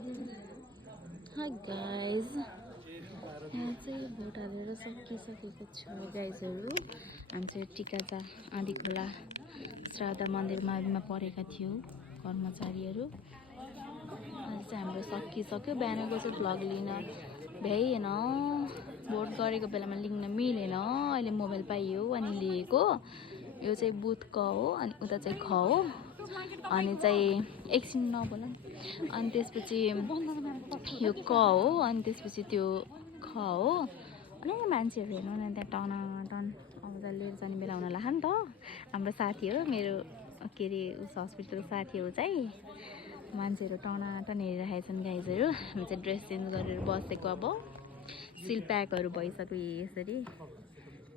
Hi guys, यहाँ चाहिँ vote हालेर सकिसकेको छ गाइजहरू। हामी चाहिँ टिकाजा आँधी खोला श्राद्ध मन्दिरमा परेका थियौँ कर्मचारीहरू। अहिले चाहिँ हाम्रो सकिसक्यो। बिहानको चाहिँ भ्लग लिन भ्याइएन, भोट गरेको बेलामा लिन मिलेन। अहिले मोबाइल पाइयो अनि लिएको। यो चाहिँ बुथ क हो अनि उता चाहिँ ख हो। अनि चाहिँ एकछिन नबोल। अनि त्यसपछि यो क हो अनि त्यसपछि त्यो ख हो। अनि मान्छेहरू हेर्नु न त्यहाँ टनाटन आउँदा लिएर जाने बेला हुन लाग्यो नि त। हाम्रो साथी हो, मेरो के अरे उस हस्पिटलको साथीहरू चाहिँ मान्छेहरू टनाटन हेरिरहेका छन् गाइजहरू। हामी चाहिँ ड्रेस चेन्ज गरेर बसेको। अब सिल प्याकहरू भइसक्यो यसरी।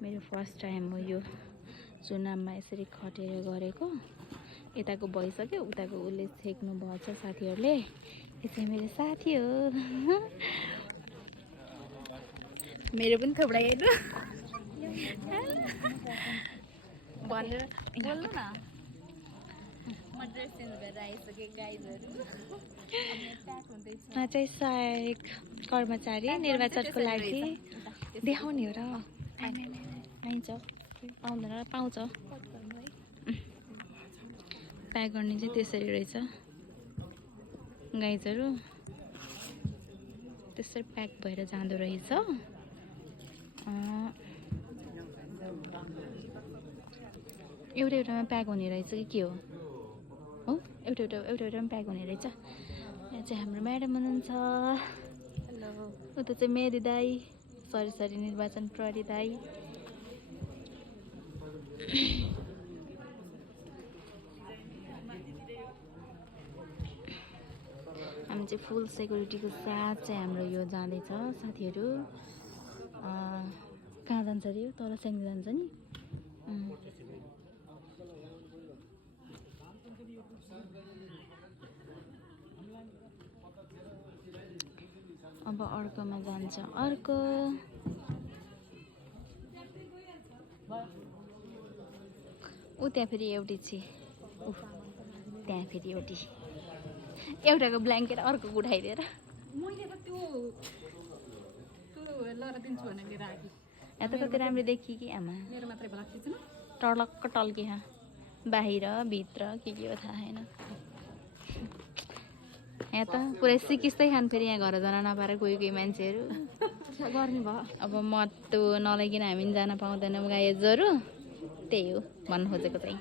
मेरो फर्स्ट टाइम हो यो चुनावमा यसरी खटेर गरेको। यताको भइसक्यो, उताको उसले छेक्नु भएछ साथीहरूले। यो चाहिँ मेरो साथी हो। मेरो पनि थोप्रा हेर्नु भनेर बोल्नु न। म ड्रेस चेन्ज गरेर आइसकेँ गाइजहरू। म चाहिँ सहायक कर्मचारी निर्वाचनको लागि देखाउने हो र। पाइन्छ पाउँदैन र पाउँछ। प्याक गर्ने चाहिँ त्यसरी रहेछ गाइजहरू। त्यसरी प्याक भएर जाँदो रहेछ। एउटा एउटामा प्याक हुने रहेछ कि के हो? हो एउटा एउटामा प्याक हुने रहेछ। यहाँ चाहिँ हाम्रो म्याडम हुनुहुन्छ। हेलो। उता चाहिँ मेरी दाई, सरी निर्वाचन प्रहरी दाई। हामी चाहिँ फुल सेक्युरिटीको साथ चाहिँ हाम्रो यो जाँदैछ साथीहरू। कहाँ जान्छ अरे? तल स्याङ्जा जान्छ नि। अब अर्कोमा जान्छ। अर्को ऊ त्यहाँ फेरि एउटी छ। त्यहाँ फेरि एउटाको ब्ल्याङ्केट अर्को उठाइदिएर मैले त त्यो लरा दिन्छु भनेर राखेँ। यहाँ त कति राम्रो देखियो कि आमा। मेरो मात्रै भ्लग खिच्नु। टलक्क टल्के बाहिर भित्र के हो थाहा छैन। यहाँ त पुरै सिकिस्तै खान फेरि यहाँ घर जान नपाएर कोही मान्छेहरू गर्ने भयो। अब मत नलैकिन हामी जान पाउँदैनौँ गाइजहरू। त्यही हो भन्नु खोजेको चाहिँ।